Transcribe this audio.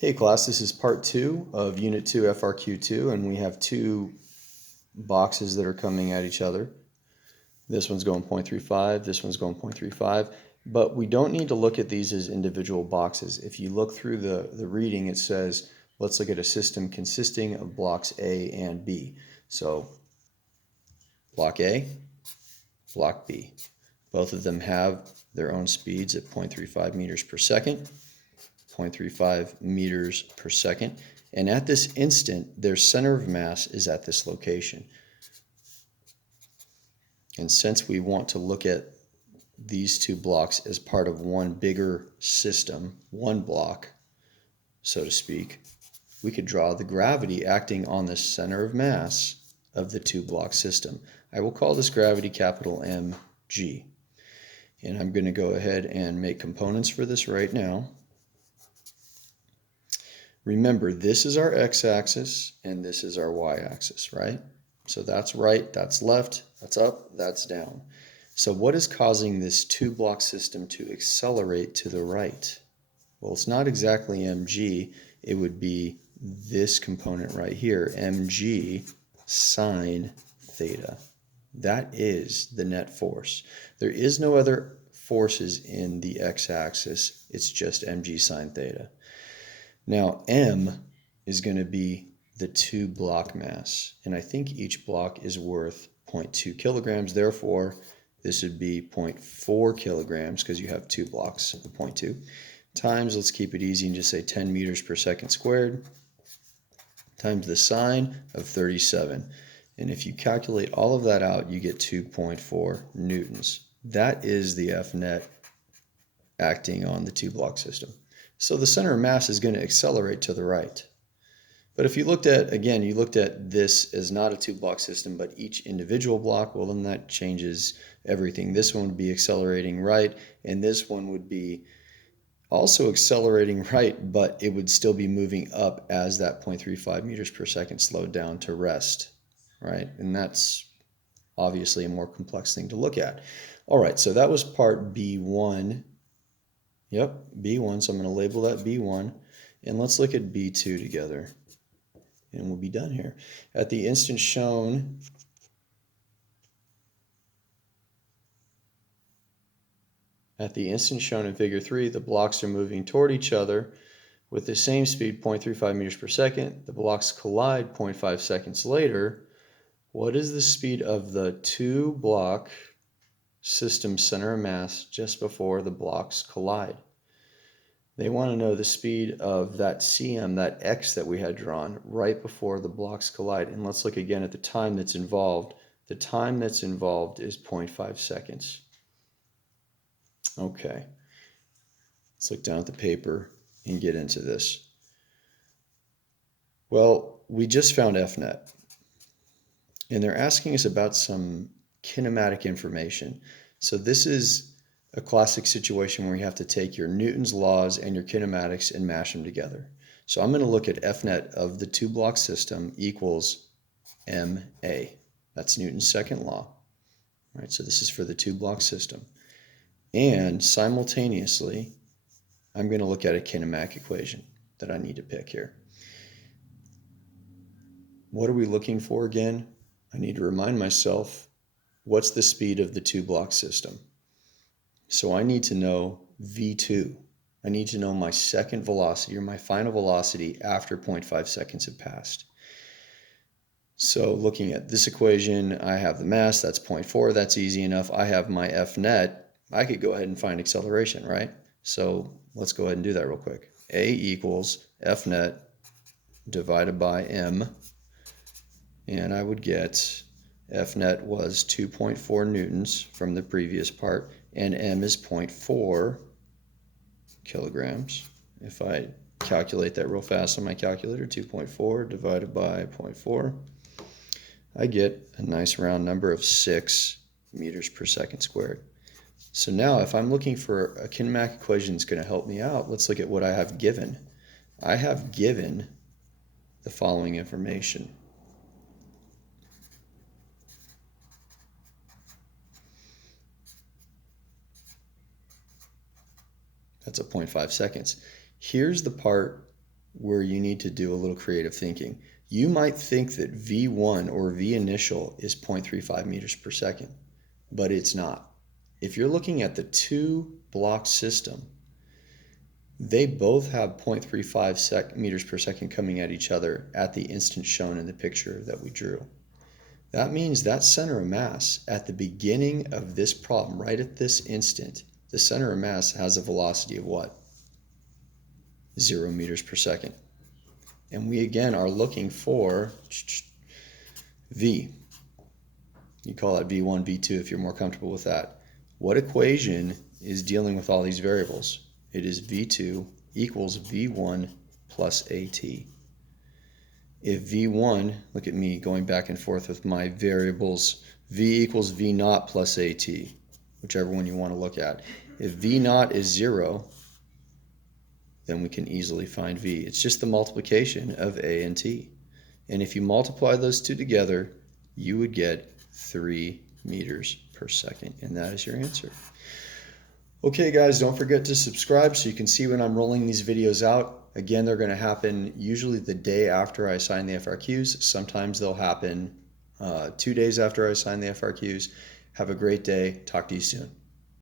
Hey class, this is part 2 of Unit 2 FRQ2, and we have two boxes that are coming at each other. This one's going 0.35, this one's going 0.35, but we don't need to look at these as individual boxes. If you look through the reading, it says, let's look at a system consisting of blocks A and B. So, block A, block B. Both of them have their own speeds at 0.35 meters per second. 0.35 meters per second, and at this instant their center of mass is at this location. And since we want to look at these two blocks as part of one bigger system, one block, so to speak, we could draw the gravity acting on the center of mass of the two block system. I will call this gravity capital mg, and I'm going to go ahead and make components for this right now. Remember, this is our x-axis and this is our y-axis, right? So that's right, that's left, that's up, that's down. So what is causing this two-block system to accelerate to the right? Well, it's not exactly mg. It would be this component right here, mg sine theta. That is the net force. There is no other forces in the x-axis. It's just mg sine theta. Now, m is going to be the two block mass, and I think each block is worth 0.2 kilograms. Therefore, this would be 0.4 kilograms because you have two blocks of 0.2 times, let's keep it easy and just say 10 meters per second squared times the sine of 37. And if you calculate all of that out, you get 2.4 newtons. That is the F net acting on the two block system. So the center of mass is going to accelerate to the right. But if you looked at, again, you looked at this as not a two-block system, but each individual block, well, then that changes everything. This one would be accelerating right, and this one would be also accelerating right, but it would still be moving up as that 0.35 meters per second slowed down to rest, right? And that's obviously a more complex thing to look at. All right, so that was part B1. Yep, B1, so I'm going to label that B1, and let's look at B2 together, and we'll be done here. At the instant shown, in figure 3, the blocks are moving toward each other with the same speed, 0.35 meters per second. The blocks collide 0.5 seconds later. What is the speed of the two block system center of mass just before the blocks collide? They want to know the speed of that cm, that x that we had drawn right before the blocks collide. And let's look again at the time that's involved. The time that's involved is 0.5 seconds. Okay, let's look down at the paper and get into this. Well, we just found F net, and they're asking us about some kinematic information. So this is a classic situation where you have to take your Newton's laws and your kinematics and mash them together. So I'm going to look at F net of the two block system equals ma. That's Newton's second law. All right, so this is for the two block system. And simultaneously, I'm going to look at a kinematic equation that I need to pick here. What are we looking for again? I need to remind myself, what's the speed of the two block system? So I need to know V2. I need to know my second velocity, or my final velocity after 0.5 seconds have passed. So looking at this equation, I have the mass, that's 0.4, that's easy enough. I have my F net. I could go ahead and find acceleration, right? So let's go ahead and do that real quick. A equals F net divided by m, and I would get F net was 2.4 newtons from the previous part, and m is 0.4 kilograms. If I calculate that real fast on my calculator, 2.4 divided by 0.4, I get a nice round number of 6 meters per second squared. So now if I'm looking for a kinematic equation that's going to help me out, let's look at what I have given. I have given the following information. That's a 0.5 seconds. Here's the part where you need to do a little creative thinking. You might think that V1 or V initial is 0.35 meters per second, but it's not. If you're looking at the two block system, they both have 0.35 meters per second coming at each other at the instant shown in the picture that we drew. That means that center of mass at the beginning of this problem, right at this instant, the center of mass has a velocity of what? 0 meters per second. And we again are looking for V. You call that V1, V2 if you're more comfortable with that. What equation is dealing with all these variables? It is V2 equals V1 plus AT. If V1, look at me going back and forth with my variables, V equals V naught plus AT, whichever one you want to look at. If V naught is 0, then we can easily find V. It's just the multiplication of A and T. And if you multiply those two together, you would get 3 meters per second. And that is your answer. Okay, guys, don't forget to subscribe so you can see when I'm rolling these videos out. Again, they're going to happen usually the day after I assign the FRQs. Sometimes they'll happen 2 days after I assign the FRQs. Have a great day. Talk to you soon.